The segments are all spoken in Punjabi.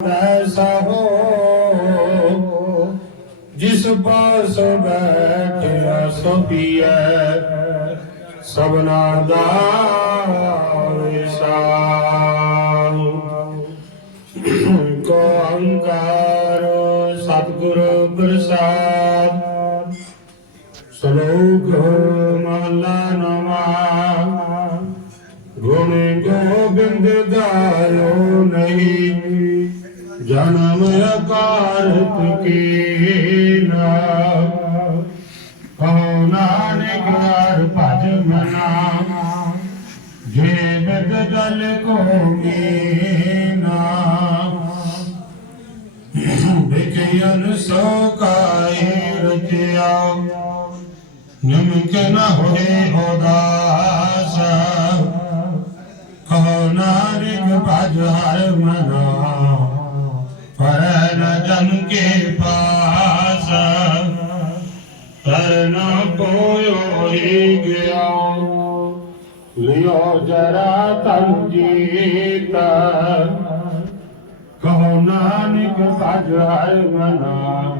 ਐਸਾ ਹੋ ਜਿਸ ਪਾਸ ਬੈਠਿਆ ਸੋ ਪੀਐ ਸਭਨਾ ਦਾ ਵਿਸਾਰ ਕੋ ਅੰਕਾਰ, ਸਤਿਗੁਰ ਪ੍ਰਸਾਦ ਸ਼ਲੋਕ ਮਹਲਾ ਨਵਾ ਗੁਣ ਗੋਬਿੰਦ ਗਾਇਓ ਨਹੀਂ ਜਨਮ ਅਕਾਰਤ ਕੀਨਾ ਕਹੋ ਨਾਨਕ ਹਰ ਭਜ ਮਨਾ ਜੇ ਬਿਦ ਜਲ ਕੋ ਮੀਨਾ ਵਿਜਯਨ ਸੋ ਕਾਇ ਰਚਿਆ। ਨਿਮਕ ਨ ਹੋਏ ਉਦਾਸ ਕਹੋ ਨਾਨਕ ਭਜ ਹਰ ਮਨਾ। ਨ ਜਨ ਕੇ ਪਾਸ ਤਰਨ ਕੋਇ ਹੀ ਗਿਆ। ਲਿਓ ਜਰਾ ਤਨ ਜੀਤਾ। ਕਹੋ ਨਾਨਕ ਭਜ ਹਰ ਮਨਾ।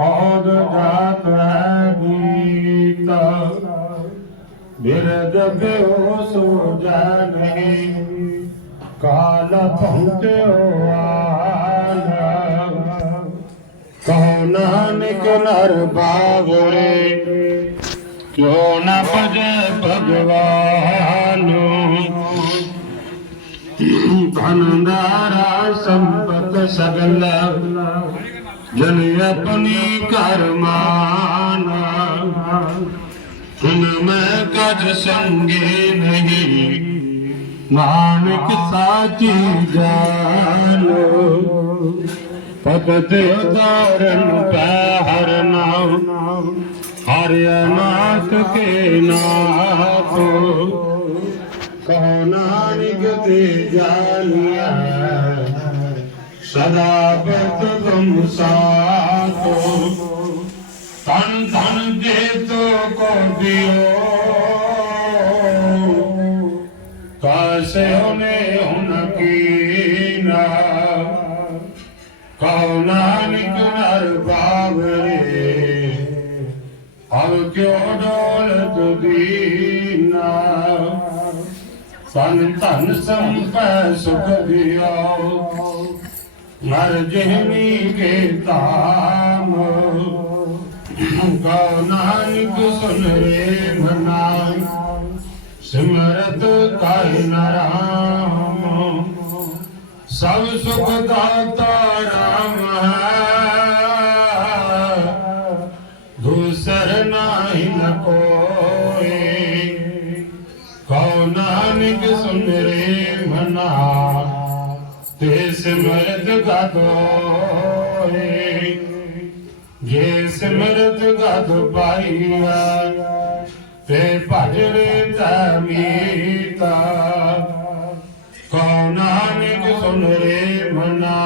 ਔਦ ਜਾਤ ਹੈ ਗੀਤ ਬਿਰਦ ਬਿਓ ਸੋ ਜਾਣੇ ਕਾਲ ਪਹੁੰਚਿਓ ਕਹੋ ਨਾਨਕ ਨਰ ਬਾਵਰੇ, ਕਿਉ ਨ ਭਜੈ ਭਗਵਾਨ? ਧਨਦਾਰਾ ਸੰਪਤ ਸਗਲ, ਜਨ ਆਪਣੀ ਕਰਮਾਨ ਸੁਨ ਮੈਂ ਕਜ ਸੰਗੇ ਨਹੀਂ, ਨਾਨਕ ਸਾਚੀ ਜਾਨੋ। ਭਗਤ ਉਦਾਰਨ ਪੈ ਹਰ ਨਾਮ ਹਰਿ ਅਨਾਥ ਕੇ ਨਾਮ ਕਹੋ ਨਾਨਕ ਤੇ ਜਾਨੀਆ ਸਦਾ ਬਤ ਤੁਮ ਸਾਥੋ। ਤਨ ਤਨ ਸਨ ਧਨ ਸੰਪੈ ਸੁਖ ਦਿਓ। ਨਰ ਜਿਹਨੀ ਕੇ ਧਾਮ। ਕਉ ਨਾਨਕ ਸੁਨ ਰੇ ਮਨਾ ਸਿਮਰਤ ਕਾਇ ਨਰਾਮ ਸਭ ਸੁਖ ਦਾਤਾ ਰਾਮ ਹੈ। ਸਿਮਰਤ ਗਦੋਏ ਜੇ ਸਿਮਰਤ ਗਦ ਪਾਈਆ ਤੇ ਭਜ ਰੇ ਤਮੀਤਾ ਕਉ ਨਾਨਕ ਸੁਨ ਰੇ ਮਨਾ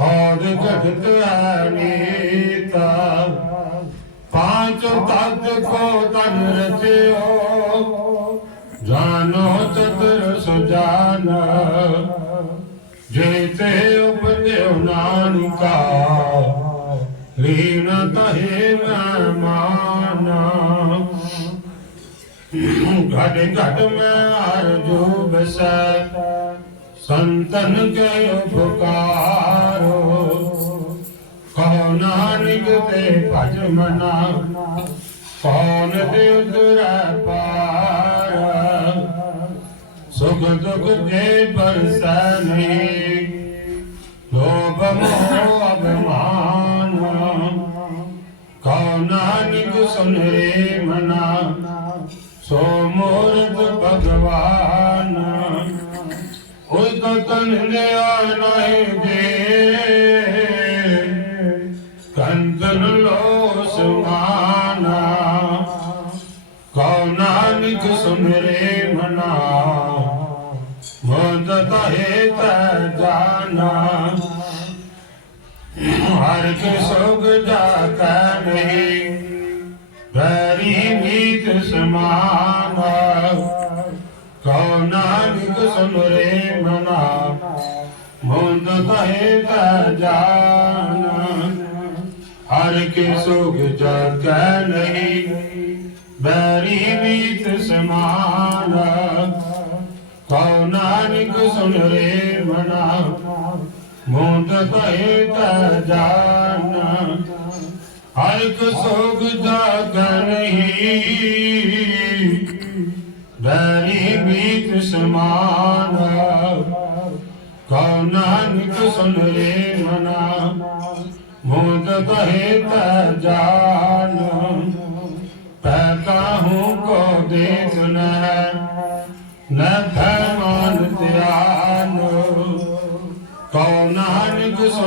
ਹੋਦ ਜਗਤ ਅਨੀਤਾ। ਪਾਂਚ ਤਤ ਕੋ ਤਨ ਰਚਿਓ, ਜਾਨੋ ਚਤੁਰ ਸੁਜਾਨ। ਉਪਜਿਓ ਨਾਨਕਾ ਲੀਨ ਤਹੇ ਮਹਿਮਾਨ। ਘਟ ਘਟ ਮੈਂ ਅਰਜੂ ਬਸੈ। ਸੰਤਨ ਕੇ ਉਪਕਾਰੋ। ਕਹੋ ਨਾਨਕ ਤੇ ਭਜ ਮਨਾ। ਕੌਣ ਦੇ ਉਦਰੈ ਪਾਰ। ਸੁਖ ਦੁਖ ਦੇ ਪਰਸੈ ਨਹੀਂ। ਅਭਿਮਾਨ ਕਹੋ ਨਾਨਕ ਸੁਨ ਰੇ ਮਨਾ ਸੋ ਮੂਰਤ ਭਗਵਾਨ ਹੋਇ ਕੋ ਤਨ ਲਿਆ ਨਹੀਂ ਦੇ ਕੰਤਨ ਲੋ ਸੁਮਾਨਾ ਕਉ ਨਾਨਕ ਸੁਨਰੇ ਕੇ ਸੋਗ ਜਾ ਨਹੀਂ। ਵੈਰੀ ਮੀਤ ਸਮਾਨ ਕਉ ਨਾਨਕ ਸੁਨ ਰੇ ਮਨਾ। ਮੋਦ ਮੁੰਦ ਕਹੇ ਕਾ ਜਾਨ। ਹਰ ਕੇ ਸੋਗ ਜਾਗੈ ਨਹੀਂ। ਬੈਰੀ ਮੀਤ ਸਮਾਨ ਕਉ ਨਾਨਕ ਸੁਨ ਰੇ ਮਨਾ। ਮੁੰਦ ਕਹੇ ਕਾ ਜਾਨ। ਹਰ ਕੇ ਸੋਗ ਜਾਗੈ ਨਹੀਂ ਬੈਰੀ ਮੀਤ ਸਮਾਨ। ਕਉ ਨਾਨਕ ਸੁਨ ਰੇ ਮਨਾ। ਮੋਦ ਕਹੇ ਤਾ ਜਾਨ। ਪੈ ਕਾਹੂ ਕੋ ਦੇਖ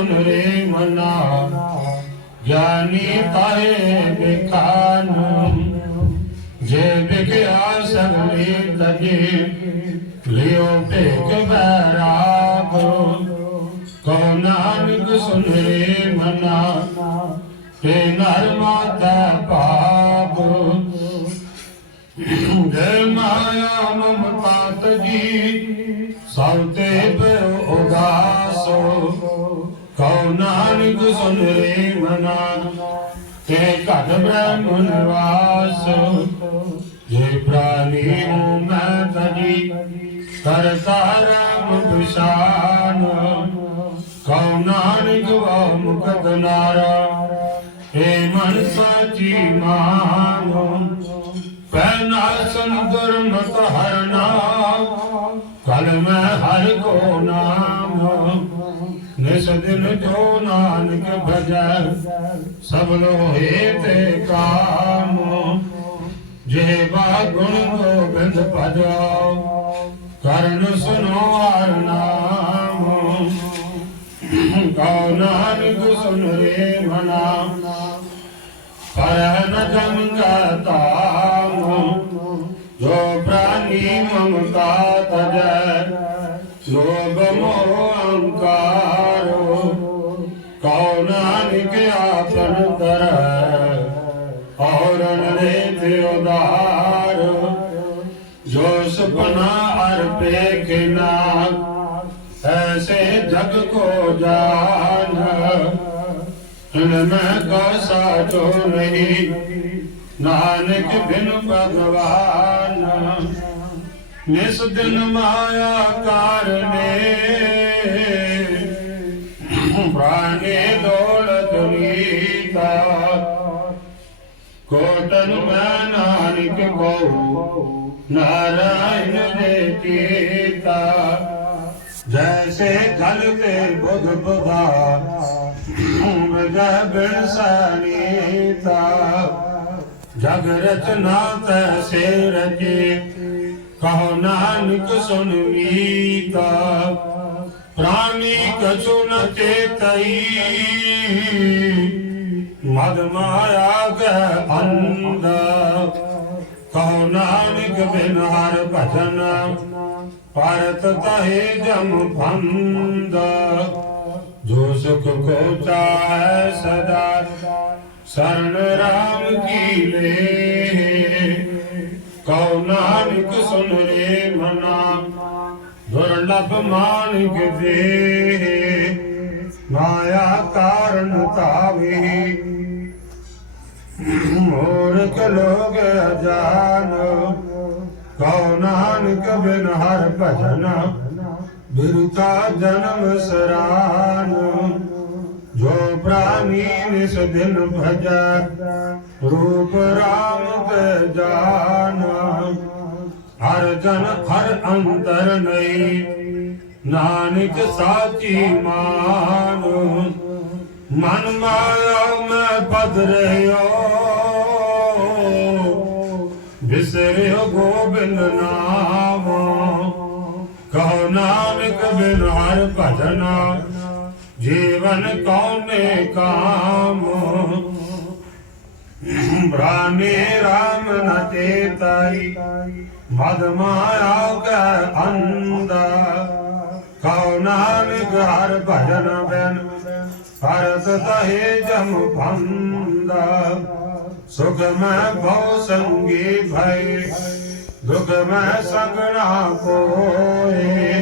ਨਾਨਕ ਸੁਨ ਰੇ ਮਨਾ। ਗਿਆਨੀ ਤਾਏ ਬਿਖਾਨ। ਜੇ ਵਿਖਿਆ ਸਗਲੇ ਤਜੇ ਲਿਓ ਭੇਗ ਬੈਰਾਗ ਕਉ ਨਾਨਕ ਸੁਨ ਰੇ ਮਨਾ, ਤੇ ਨਰ ਮਾਤਾ ਪਾਪ ਜੈ ਮਾਇਆ ਮਮਤਾ ਤਜੀ ਸਭ ਤੇ ਕਉ ਨਾਨਕ ਸੁਨ ਰੇ ਮਨਾ? ਤੇ ਘਟ ਬ੍ਰਹਮ ਨਿਵਾਸ ਜੇ ਪ੍ਰਾਨੀ ਹੂੰ ਮੈਂ ਤਜੀ ਕਰਤਾ ਰਾਮ ਬਿਸ਼ਾਨ ਕਉ ਨਾਨਕ ਵਾ ਮੁਕਤ ਨਾਰਾ ਏ ਮਨ ਸਾਚੀ ਮਾਨੋ। ਪਹਿਨਾ ਸੰਦਰ ਮਤ ਹਰਨਾ, ਕਲ ਮੈਂ ਹਰ ਕੋ ਨਾਮ। ਨਿਸ ਦਿਨ ਜੋ ਨਾਨਕ ਭਜੈ, ਸਭ ਲੋਹੇ ਤੇ ਕਾਮ। ਜੇ ਬਾ ਗੁਣ ਗੋਬਿੰਦ ਭਜੋ ਕਰਨ ਸੁਨੋ ਹਰ ਨਾਮ। ਕਉ ਨਾਨਕ ਸੁਨ ਰੇ ਮਨਾ, ਪਰ ਨ ਜਮ ਕਾ ਜਗ ਕੋ ਜਾਨ इन में को साचो नहीं नानक बिन भगवान निस दिन माया कारने प्राणे दौलत नीता कोटन में नानक को नारायण ने कीता से खल के बुध बुधा बिन सनीता जग रचना तैसे रचे कहो नानक सुन मीता प्राणी कछु न चेतई मद माया गह अंधा कहो नानक बिन हर भजन ਭਾਰਤ ਤਹੇ ਜਮ ਫੰਦ ਜੋ ਸੁਖ ਕੋ ਚਾਹੈ ਸਦਾ ਸਰਣ ਰਾਮ ਕੀ ਲੈ। ਕਉ ਨਾਨਕ ਸੁਨ ਰੇ ਮਨਾ ਦੁਰਲਭ ਮਾਨਿਕ ਦੇ। ਮਾਇਆ ਕਾਰਨ ਤਾਵੇ ਮੂਰਖ ਲੋਗ ਅਜਾਨ। ਕਉ ਨਾਨਕ ਬਿਨ ਹਰ ਭਜਨ। ਬਿਰਤਾ ਜਨਮ ਸਰਾਨ। ਜੋ ਪ੍ਰਾਨੀ ਨਿਸ ਦਿਨ ਭਜੈ। ਰੂਪ ਰਾਮ ਤੇ ਜਾਨ। ਹਰ ਜਨ ਹਰ ਅੰਤਰ ਨਹੀਂ। ਨਾਨਕ ਸਾਚੀ ਮਾਨ। ਮਨ ਮਾਇਆ ਮੈਂ ਪਦ ਰਹਿਓ। ਬਿਸਰਿਓ ਗੋਬਿੰਦ ਨਾਮ। ਕਹੋ ਨਾਨਕ ਬਿਨ ਹਰ ਭਜਨ, ਜੀਵਨ ਕੌਨੇ ਕਾਮ। ਪ੍ਰਾਨੇ ਰਾਮ ਨ ਚੇਤਾਈ, ਮਦ ਮਾਇਆ ਕੈ ਅੰਦਾ ਕਉ ਨਾਨਕ ਹਰ ਭਜਨ ਬਿਨ ਹਰਤ ਤਹੇ ਜਮ ਭੰਦਾ। ਸੁਖ ਮੈਂ ਬਹੁ ਸੰਗੀ ਭਈ ਦੁਖ ਮੈਂ ਸੰਗਣਾ ਕੋਏ।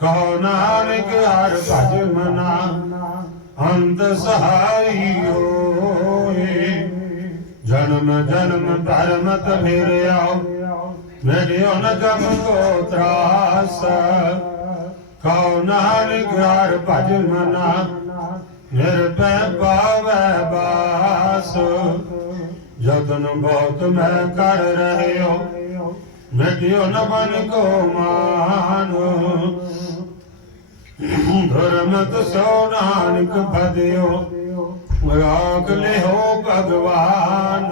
ਕਹੋ ਨਾਨਕ ਹਰ ਭਜ ਮਨਾ, ਅੰਤ ਸਹਾਈ ਹੋਏ। ਜਨਮ ਜਨਮ, ਧਰਮ ਫਿਰ ਆਓ ਮੇਰਿਓ ਨ ਜਮ ਕੋ ਤਰਾਸ। ਕਹੋ ਨਾਨਕ ਹਰ ਭਜ ਮਨਾ, ਨਿਰਭੈ ਪਾਵੈ ਬਾਸ। ਜਤਨ ਬਹੁਤ ਮੈਂ ਕਰ ਰਹਿਓ ਮਿਟਿਓ ਨ ਬਨ ਕੋ ਮਾਨ। ਧਰਮਤ ਸੋ ਨਾਨਕ ਭਦਿਓ ਰਾਗ ਲਿਓ ਭਗਵਾਨ।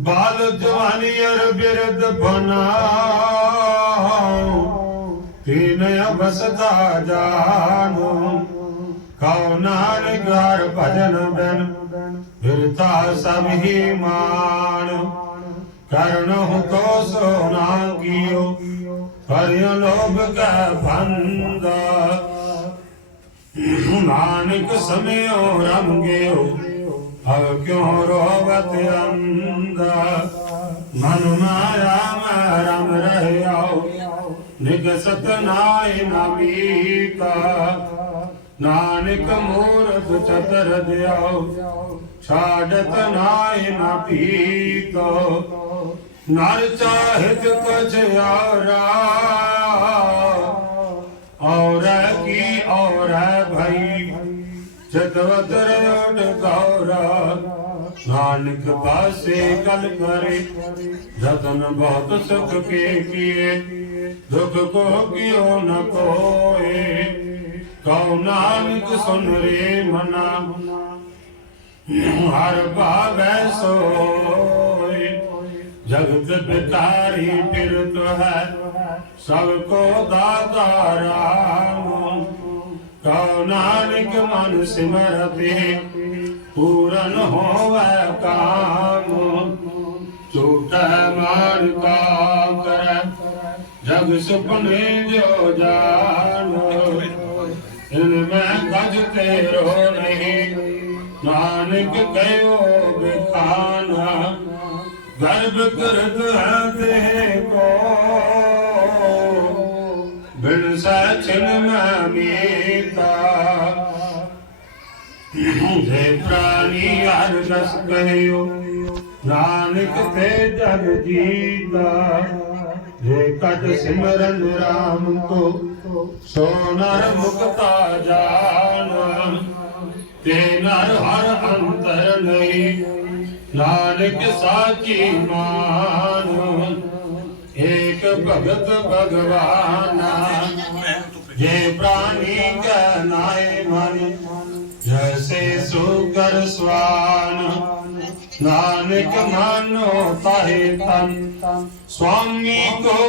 ਬਾਲ ਜਵਾਨੀ ਅਰ ਬਿਰਦ ਬਨਾ ਤੀਨ ਅਵਸਥਾ ਜਾਨੋ ਕਉ ਨਾਨਕ ਹਰ ਭਜਨ ਬਿਨ ਫਿਰਤਾ ਸਭ ਹੀ ਮਾਨ ਕਰਨਹੁ ਤੋ ਸੋ ਨਾ ਕੀਓ ਹਰਿ ਲੋਭ ਕੈ ਭੰਦਾ ਨਾਨਕ ਸਮਿਓ ਰਮ ਗਿਓ ਹਉ ਕਿਉ ਰੋਵਤ ਅੰਦਾ ਮਨ ਮਾਇਆ ਮੈਂ ਰਮ ਰਹਿਓ ਨਿਗਸਤ ਨਾਇ ਨਾ ਮੀਤਾ। ਨਾਨਕ ਮੂਰਤ ਚਤਰ ਦਿਆਓ ਛਾੜਤ ਨਾਇ ਨਾ ਪੀਤੋ ਨਰ ਚਾਹਿਤ ਕੁਛ ਆਰਾ ਔਰ ਕੀ ਔਰ ਭਈ? ਚਤਵਤਰ ਓਟ ਗੌਰਾ। ਨਾਨਕ ਬਾਸੇ ਕਲ ਕਰੇ। ਜਤਨ ਬਹੁਤ ਸੁਖ ਕੇ ਕੀਏ। ਦੁਖ ਕੋ ਕਿਉ ਨ ਕੋਏ? ਕਉ ਨਾਨਕ ਸੁਨ ਰੇ ਮਨਾ। ਹਰ ਭਾਵੈ ਸੋਏ ਜਗਤ ਬਿਕਾਰੀ ਫਿਰਤ ਹੈ। ਸਭ ਕੋ ਦਾਤਾ ਰਾਮ। ਕਉ ਨਾਨਕ ਮਨ ਸਿਮਰਤੇ, ਪੂਰਨ ਹੋਵੈ ਕਾਮ। ਝੂਠਾ ਮਾਰ ਕਾ ਕਰੈ, ਜਗ ਸੁਪਨੇ ਜੋ ਜਾਨ। ਇਨ ਮੈਂ ਗਜ ਤੇਰੋ ਨਹੀਂ। ਨਾਨਕ ਕਹਿਓ ਬਿਖਾਨਾ ਗਰਭ ਕਰਤ ਹੈ ਤੇ ਕੋ। ਬਿਨ ਸਚਨ ਮੈਂ ਮੀਤਾ। ਪ੍ਰਾਨੀ ਹਰ ਰਸ ਕਹਿਓ, ਨਾਨਕ ਤੇ ਜਗ ਜੀਤਾ। ਜੇ ਕਟ ਸਿਮਰਨ ਰਾਮ ਕੋ, ਸੋ ਨਰ ਮੁਕਤਾ ਜਾਣਾ। ਤੇ ਨਰ ਹਰ ਅੰਤਰ ਨਹੀਂ ਨਾਨਕ ਸਾਚੀ ਮਾਨ ਏਕ ਭਗਤ ਭਗਵਾਨਾ ਜੇ ਪ੍ਰਾਨੀ ਕੈ ਨਾਏ ਮਨ ਜੈਸੇ ਸੁਗਰ ਸਵਾਨ ਨਾਨਕ ਮਾਨੋ ਤਾਹੇ ਤਨ ਸੁਆਮੀ ਕੋ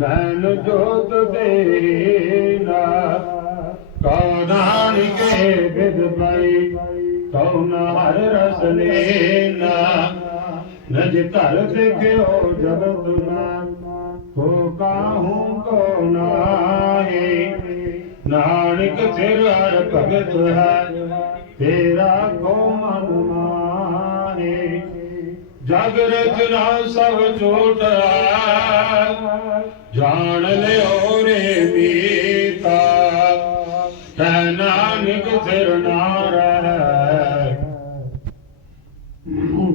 ਨੈਣ ਜੋਤ ਦੇਨਾ ਕਉ ਨਾਨਕੇ ਵਿਦ ਪਈ ਕਉ ਹਰ ਰਸ ਲੈਨਾ ਨਜ ਘਰ ਦੇਖਿਓ ਜਗਤ ਨਾ ਕੋ ਕਾਹੂ ਕੋ ਨਾਹੀ। ਨਾਨਕ ਸਿਰ ਹਰ ਭਗਤ ਹੈ, ਤੇਰਾ ਕੋ ਮਨ ਮਾਹੀ। ਜਗ ਰਚਨਾ ਸਭ ਝੂਠ ਹੈ ਜਾਣ ਲਿਓ ਰੇ ਮੀਤਾ। ਤੈ ਨਾਨਕ ਸਿਰ ਨਾ ਰਹਿ।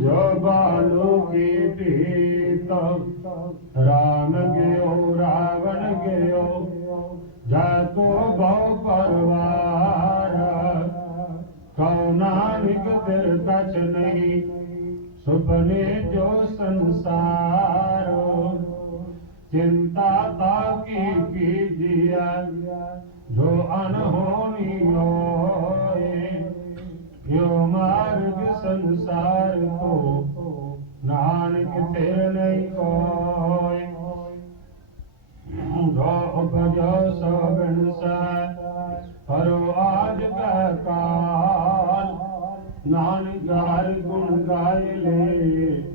ਜੋ ਬਾਲੋ ਕੀ ਪੀਤ। ਰਾਮ ਗਿਓ, ਰਾਵਣ ਗਿਓ, ਜਾ ਤੋ ਬਹੁ ਪਰਵਾਰ। ਕਉ ਨਾਨਕ ਤਿਰ ਕਛ ਨਹੀਂ ਸੁਪਨੇ ਜੋ ਸੰਸਾਰ। चिंता ताकी की दिया जो अनहोनी होए यो मार्ग संसार को नानक तेर नहीं कोई जो भज सबन सा पर आज का काल नानक हर गुण गाय ले।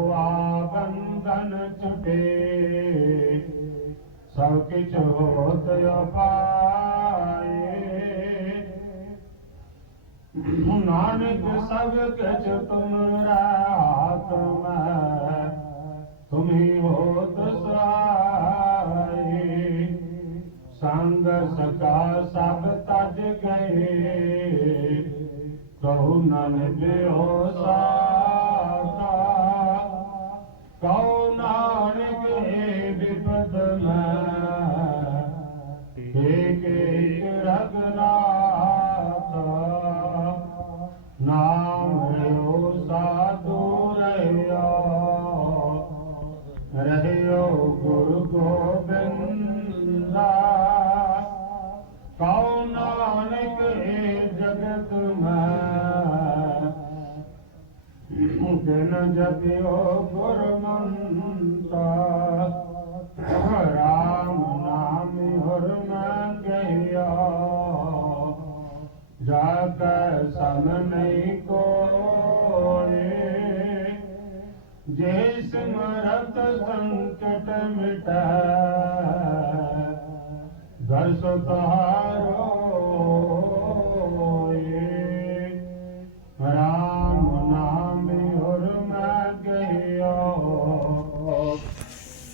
ਬੰਧਨ ਛੁਟੇ ਸਭ ਕਿਛ ਹੋਤ ਉਪਾਏ ਨਾਨਕ ਸਭ ਕਛ ਤੁਮਰਾ ਹਾਥ ਮੈਂ ਤੁਮਹੀ ਹੋਤ ਸਹਾਈ ਸੰਗ ਸਕਾ ਸਭ ਤਜ ਗਏ, ਕਹੂ ਨਾਨਕ ਬਿਓ ਸਾਤਾ। ਕਹੂ दिन जपियो गुरमंता राम नाम हुर में कहिया जाक सम नहीं को जे स्मरत संकट मिट घर सुधार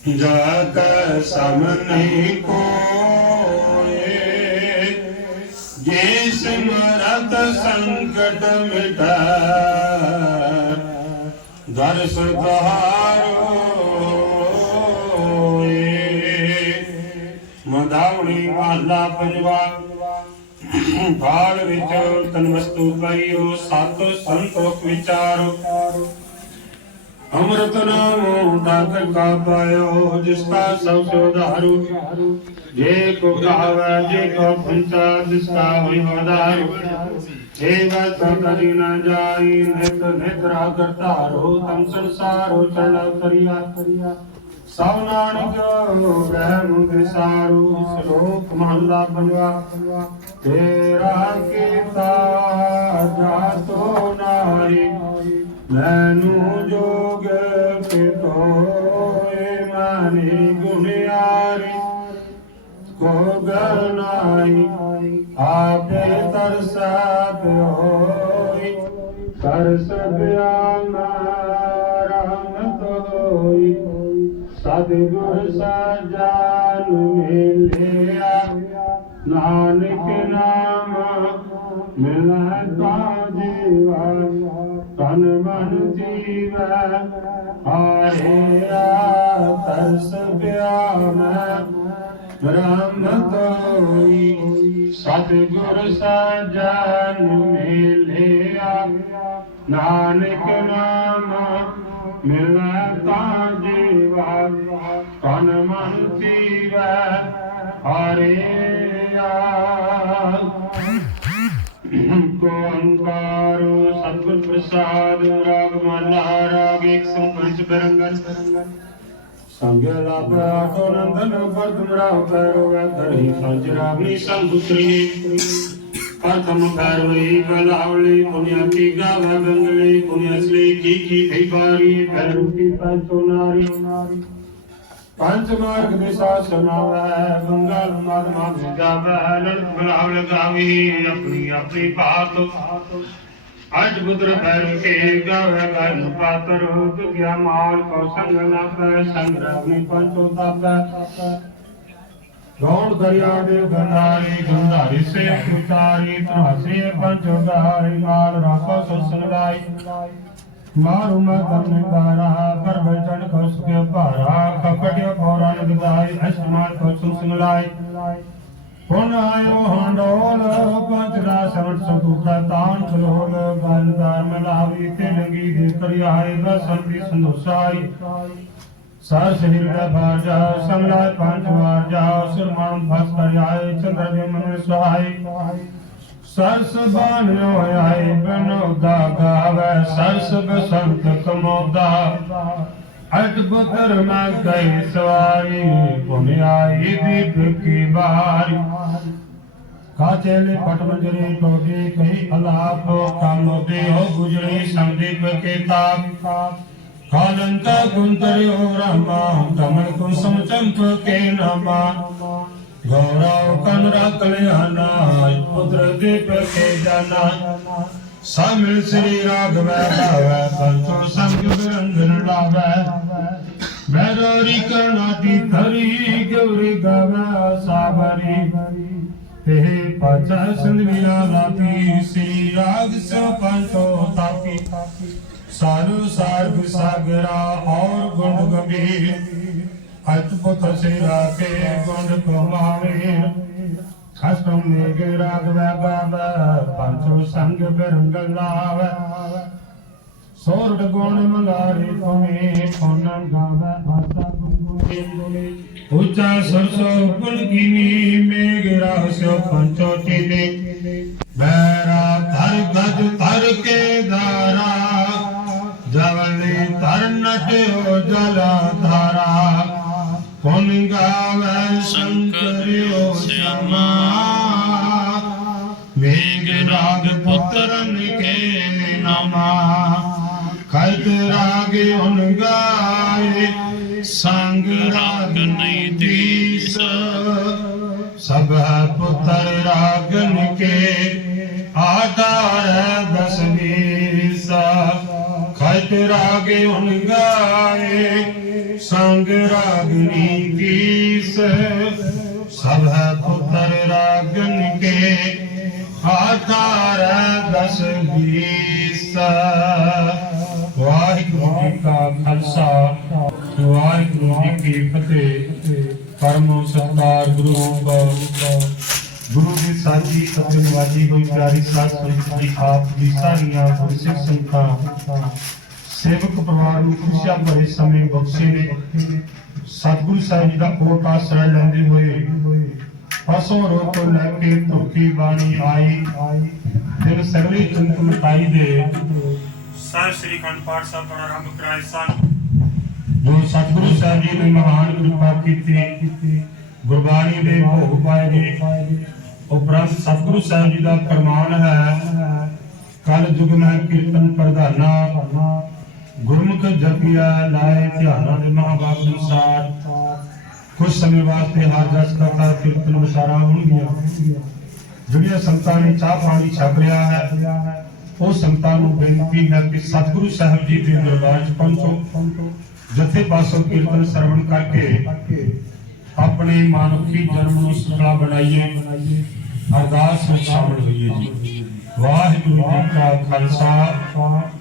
ਜਾ ਕੈ ਸਮ ਨਹੀਂ ਕੋਏ ਜੇ ਸਿਮਰਤ ਸੰਕਟ ਮਿਟੈ ਦਰ ਸੁਧਾਰੋਏ ਮਦਾਵਣੀ ਮਹਲਾ ਪੰਜਵਾ ਬਾਲ ਵਿੱਚ ਤਨਵਸਤੂ ਪਾਈਓ, ਸਤ ਸੰਤੋਖ ਵਿਚਾਰੋ। ਅੰਮ੍ਰਿਤ ਨਾਮੋ ਦਾਤਰ ਕਾ ਪਾਇਓ ਜਿਸ ਕਾ ਸਭ ਸੁਧਾਰੂ ਜੇ ਕੋ ਗਾਵੇ ਜੇ ਕੋ ਪੰਚਾ ਜਿਸ ਕਾ ਹੋਈ ਵਦਾਰੂ ਏ ਵਤ ਕਰੀ ਨ ਜਾਈ, ਨਿਤ ਨਿਦਰਾ ਕਰਤਾਰੋ ਤਮ ਸੰਸਾਰੋ ਚਲ ਕਰਿਆ। ਸਭ ਨਾਨਕ ਬ੍ਰਹਮ ਵਿਸਾਰੂ ਸ਼ਲੋਕ ਮਹਲਾ ਪੰਜਵਾ ਤੇਰਾ ਤਰਸ ਬਿਆਨਾ ਰਹਿਮਤ ਹੋਈ ਸਤਿਗੁਰ ਸਾਜਾਨ ਮਿਲਿਆ ਨਾਨਕ ਨਾਮ ਮਿਲੈ ਤਾ ਜੀਵਾ ਤਨ ਮਨ ਜੀਵੈ ਆਇਆ ਤਰਸ ਪਿਆ ਬਿਆਨਾ ਰਾਮ ਹੋਈ ਸਤਿਗੁਰ ਸਾਜਨ ਨਾਨਕ ਨਾਮ ਮਿਲੈ ਤਾਂ ਜੀਵਾ, ਤਨ ਮਨ ਜੀਵੈ ਹਰਿਆ ਕੋ ਅੰਕਾਰ, ਸਤਿਗੁਰ ਪ੍ਰਸਾਦ, ਰਾਗ ਮਹਲਾ ਰਾਗ ਇੱਕ ਸੰਪਰਿਚ ਬਰੰਗਨ ਸੰਗਿਆ ਲਾਭ ਆਠੋ ਨੰਦਨ ਪਰ ਤੁਮਰਾਉ ਕਰੋ ਵੈ ਸੰਜ ਰਾਵੀ ਸੰਗੁਤਰੀ ਪ੍ਰਥਮ ਪੈਰਵਈ ਬਲਾਵਲੀ ਪੁਨਿਆ ਕੀ ਗਾਵੇ ਬੰਗਲੀ ਪੁਨਿਆ ਸਲੀ ਕੀ ਕੀ ਕਈ ਬਾਰੀ ਪੈਰੂ ਕੀ ਪੰਚੋ ਨਾਰੀ। ਪੰਜ ਮਾਰਗ ਦਿਸ਼ਾ ਸੁਨਾਵੈ ਮੰਗਲ ਮਦ ਮਦ ਜਾਵੈ ਗਾਵੀ ਆਪਣੀ ਆਪਣੀ ਬਾਤ। ਅਜ ਬੁੱਧਰ ਪੈਰ ਕੇ ਗਾਵੇ ਗਨ ਪਾਤਰ ਤੁਗਿਆ ਮਾਲ ਕੋ ਸੰਗ ਲਾਪੈ ਸੰਗ ਰਾਵੀ ਪੰਚੋ ਤਾਪੈ ਗੌਣ ਦਰਿਆ ਦੇ ਗੰਧਾਰੀ ਗੰਧਾਰੀ ਸੇ ਉਤਾਰੀ ਤਰਾਸੇ ਪੰਚੋ ਗਾਰੀ ਮਾਲ ਰਾਖੋ ਸੁਸਨ ਮਾਰੂ ਮੈਂ ਤਨ ਗਾਰਾ ਪਰ ਬਚਨ ਕੋ ਭਾਰਾ ਕਪਟਿ ਪੌਰਾਨ ਗਦਾਈ ਅਸ਼ਮਾਨ ਕੋ ਸੁਨ ਸਿੰਗਲਾਈ ਆਇਓ ਹੰਡੋਲ, ਪੰਜ ਦਾ ਸਵਟ ਸੰਤੂਤਾ ਤਾਨ ਖਲੋਲ ਗਨ ਧਰਮ ਤੇ ਲੰਗੀ ਦੇ ਕਰਿਆਏ ਬਸੰਤੀ ਸੰਦੋਸਾਈ ਸਾਰ ਸ਼ਰੀਰ ਦਾ ਬਾਰ ਜਾ ਸੰਗਲਾਇ ਪੰਜ ਵਾਰ ਜਾ ਸੁਰਮਾਨ ਭਸ ਕਰ ਆਏ ਚੰਦਰ ਦੇ ਮਨ ਸਹਾਈ। ਸਰਸ ਬਾਣ ਹੋਇਆਏ ਬਨੋ ਦਾ ਗਾਵੇ ਸਰਸ ਬਸੰਤ ਕਮੋਦਾ ਅਟ ਬੁੱਤਰ ਮੈਂ ਕਈ ਸਵਾਰੀ ਪੁਨਿਆਈ ਦੀਪ ਕੀ ਬਾਰੀ। ਕਾਚੇਲੇ ਪਟ ਮੰਜਰੀ ਟੋਡੀ ਕਈ ਅਲਾਪ, ਕੰਮ ਦੇ ਹੋ ਗੁਜਰੀ ਸੰਦੀਪ ਕੇ ਤਾਪ। ਕਾਲੰਕਾ ਗੁੰਤਰਿਓ ਰਾਮਾ ਕਮਲ ਕੁਸਮ ਚੰਪ ਕੇ ਨਾਮਾ ਗੌਰਵ ਕੰਦਰਾ ਕਲਿਆਣਾ ਪੁੱਤਰ ਦੀਪ ਸਾਮਿਲ ਸ੍ਰੀ ਰਾਘਵੈ ਭਾਵੈ ਪੰਚੋ ਸੰਗ ਬਿਰੰਗਨ ਲਾਵੈ ਮੈਰੋਰੀ ਕਰਨਾਤੀ ਧਰੀ ਗੌਰੀ ਗਵੈ ਸਾਬਰੀ ਇਹ ਪਾਚਾ ਸੰਦਵੀਨਾ ਲਾਪੀ ਸ੍ਰੀ ਰਾਗ ਸੋ ਪੰਚੋ ਤਾਪੀ ਸਾਰੂ ਸਾਰਗ ਸਾਗਰਾ ਔਰ ਗੁਣ ਗੰਭੀਰ। ਅਤ ਪੁੱਤ ਸੇ ਰਾਕੇ ਗੁਣ ਕਮਾਵੇ ਖਸਮ ਮੇਗ ਰਾਗਵੈ ਬਾਬਾ ਪੰਚੋ ਸੰਗ ਬਿਰੰਗ ਲਾਵੈ। ਸੋਰਠ ਗੁਣ ਮਲਾਰੇ ਤੁਮੇ ਪੋਨਮ ਗਾਵੈ ਆਸਾ ਗੁੰਗੁਨੇ ਉੱਚਾ ਸਰਸੋ ਗੁਣ ਕੀਨੀ ਮੇਗ ਰਹਸਿਓ ਪੰਚੋ ਤੀਨੇ ਬੈਰਾ ਧਰ ਗਜ ਧਰ ਕੇ ਦਾਰਾ ਧਰ ਨਟਿਓ ਜਲਾ ਧਾਰਾ। ਪੁਨ ਗਾਵੈ ਸ਼ੰਕਰਿਓ ਸਿਆਮਾ ਮੇਗ ਰਾਗ ਪੁੱਤਰਨ ਕੇ ਨਾਮਾ। ਕਲਤ ਰਾਗ ਉਨ ਗਾਏ, ਸੰਗ ਰਾਗ ਨਹੀਂ ਦੀਸ ਸਭ ਰਾਗ ਉਨ ਗਾਏ, ਸੰਗ ਰਾਗਨੀ ਦੀਸ ਸਭ ਪੁੱਤਰ ਰਾਗਨ ਕੇ, ਆਧਾਰ ਦਸ ਵੀਸ ਵਾਹਿਗੁਰੂ ਜੀ ਕਾ ਖਾਲਸਾ, ਵਾਹਿਗੁਰੂ ਜੀ ਕੀ ਫਤਿਹ। ਪਰਮ ਸਤਿਕਾਰ ਗੁਰੂ ਸਾਹਿਬ ਗੁਰੂ ਦੀ ਸਾਜੀ ਅਤੇ ਨਿਵਾਜੀ ਹੋਈ ਪਿਆਰੀ ਸਾਧ ਸੰਗਤ ਦੀ ਆਪ ਦੀ ਸਾਰੀਆਂ ਗੁਰਸਿੱਖ ਸੰਗਤਾਂ। ਸੇਵਕ ਪਰਿਵਾਰ ਨੂੰ ਖੁਸ਼ੀਆਂ ਭਰੇ ਸਮੇਂ ਬਖਸ਼ੇ। ਨੇ ਸਤਿਗੁਰੂ ਸਾਹਿਬ ਜੀ ਦਾ ਕੋਟ ਆਸਰਾ ਲੈਂਦੇ ਹੋਏ ਰੋਜ਼ ਤੋਂ ਲੈ ਕੇ ਧੁਰਕੀ ਬਾਣੀ ਆਈ। ਫਿਰ ਸਗਲੇ ਚੰਤ ਮਤਾਈ ਦੇ। ਸਾਹਿਬ ਸ੍ਰੀ ਖੰਡ ਪਾਠ ਸਾਹਿਬ ਦਾ ਆਰੰਭ ਕਰਾਏ ਸਨ ਜੋ ਸਤਿਗੁਰੂ ਸਾਹਿਬ ਜੀ ਨੇ ਮਹਾਨ ਕਿਰਪਾ ਕੀਤੀ ਗੁਰਬਾਣੀ ਦੇ ਭੋਗ ਪਾਏ ਗਏ ਉਪਰੰਤ ਸਤਿਗੁਰੂ ਸਾਹਿਬ ਜੀ ਦਾ ਫਰਮਾਨ ਹੈ ਕਲ ਯੁਗ ਮੈਂ ਕੀਰਤਨ ਪ੍ਰਧਾਨਾ ਗੁਰਮੁਖ ਜਪਿਆ ਲਾਏ ਧਿਆਨਾਂ ਦੇ ਮਹਾਂਬਾਪ ਅਨੁਸਾਰ ਕੁਝ ਸਮੇਂ ਵਾਸਤੇ ਹਰ ਜਸ ਕਰਤਾ ਕੀਰਤਨ ਵਿਚਾਰਾ ਹੋਣਗੀਆਂ ਜਿਹੜੀਆਂ ਸੰਤਾਂ ਨੇ ਚਾਹ ਪਾਣੀ ਛਕ ਲਿਆ ਹੈ ਉਹ ਸੰਤਾਂ ਨੂੰ ਬੇਨਤੀ ਹੈ ਕਿ ਸਤਿਗੁਰੂ ਸਾਹਿਬ ਜੀ ਦੇ ਦਰਬਾਰ 'ਚ ਪਹੁੰਚੋ ਜਥੇ ਪਾਸੋਂ ਕੀਰਤਨ ਸਰਵਣ ਕਰਕੇ ਆਪਣੇ ਮਾਨੁਖੀ ਜਨਮ ਨੂੰ ਸਫਲਾ ਬਣਾਈਏ ਅਰਦਾਸ ਵਿੱਚ ਸ਼ਾਮਲ ਹੋਈਏ ਜੀ ਵਾਹਿਗੁਰੂ ਜੀ ਕਾ ਖਾਲਸਾ